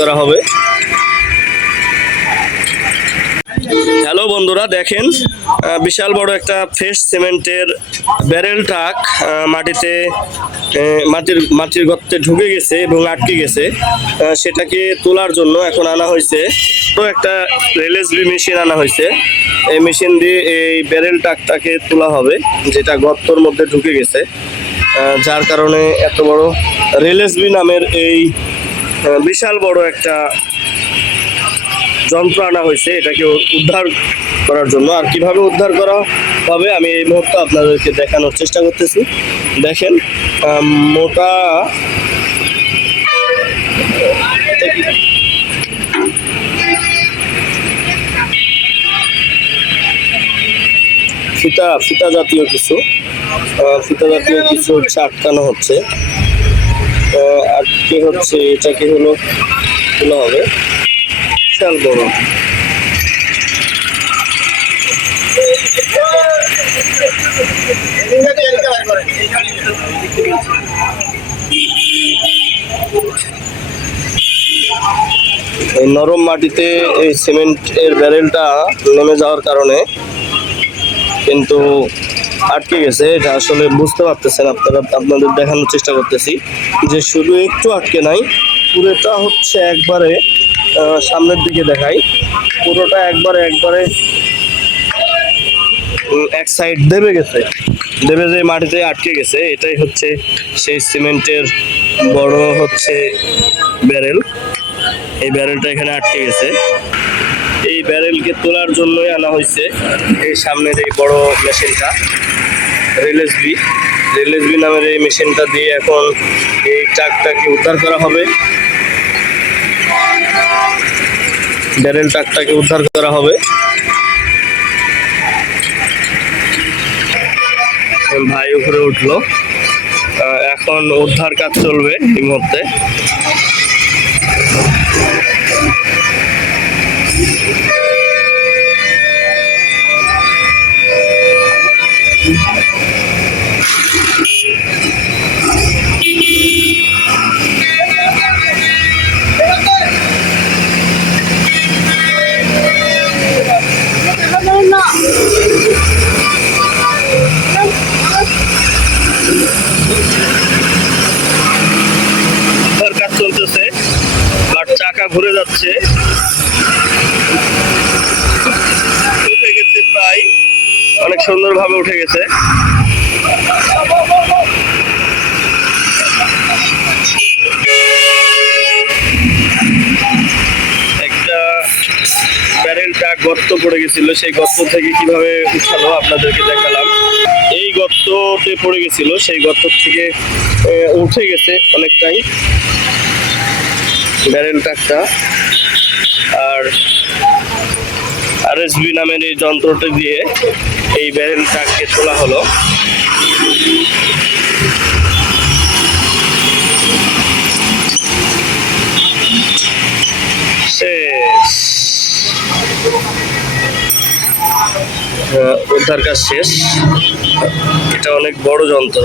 করা হবে। হ্যালো বন্ধুরা, দেখেন বিশাল বড় একটা ফ্রেশ সিমেন্টের ব্যারেল ট্রাক মাটিতে মাটির গর্তে ঢুকে গেছে এবং আটকে গেছে। সেটাকে তোলার জন্য এখন আনা হয়েছে তো একটা রেলএসবি মেশিন আনা হয়েছে। এই মেশিন দিয়ে এই ব্যারেল ট্রাকটাকে তোলা হবে, যেটা গর্তর মধ্যে ঢুকে গেছে, যার কারণে এত বড় রেলএসবি নামের এই বিশাল বড় একটা যন্ত্র আনা হয়েছে এটাকে উদ্ধার করার জন্য। আর কিভাবে উদ্ধার করা হবে আমি এই মুহূর্তে আপনাদেরকে দেখানোর চেষ্টা করতেছি। দেখেন মোটা ফিতা জাতীয় কিছু হচ্ছে আটকানো হচ্ছে, আটকে হচ্ছে, এটাকে হলো তোলা হবে। বিশাল বড় এই নরম মাটিতে এই সিমেন্টের ব্যারেলটা নেমে যাওয়ার কারণে কিন্তু আটকে গেছে। এটা আসলে বুঝতে পারতেছেন আপনারা, আপনাদের দেখানোর চেষ্টা করতেছি যে শুধু একটু আটকে নাই, পুরোটা হচ্ছে একবারে সামনের দিকে দেখাই, পুরোটা একবারে এক সাইড দেবে যে মাটিতে আটকে গেছে। এটাই হচ্ছে সেই সিমেন্টের বড় হচ্ছে ব্যারেল। এই ব্যারেলটা এখানে আটকে গেছে। এই ব্যারেলকে তোলার জন্যই আনা হয়েছে এই সামনের এই বড় মেশিনটা, রেলএসবি নামের এই মেশিনটা দিয়ে এখন এই ট্রাকটাকে উদ্ধার করা হবে। ব্যারেল ট্রাকটাকে উদ্ধার করা হবে। ভাই উপরে উঠলো, এখন উদ্ধার কাজ চলবে এই মুহূর্তে। কাজ চলতেছে, বাট চাকা ঘুরে যাচ্ছে, উঠে গেছে, প্রায় অনেক সুন্দরভাবে উঠে গেছে। একটা ব্যারেল ট্রাক গর্ত পড়ে গেছিল, সেই গর্ত থেকে কিভাবে উঠালো আপনাদেরকে দেখালাম। এই গর্ততে পড়ে গেছিল, সেই গর্ত থেকে উঠে গেছে অনেকটাই ব্যারেল ট্রাকটা। আর আরএসবি নামের এই যন্ত্রটি দিয়ে এই ব্যারেল ট্রাককে তোলা হলো। উদ্ধার কাজ শেষ। এটা অনেক বড় যন্ত্র।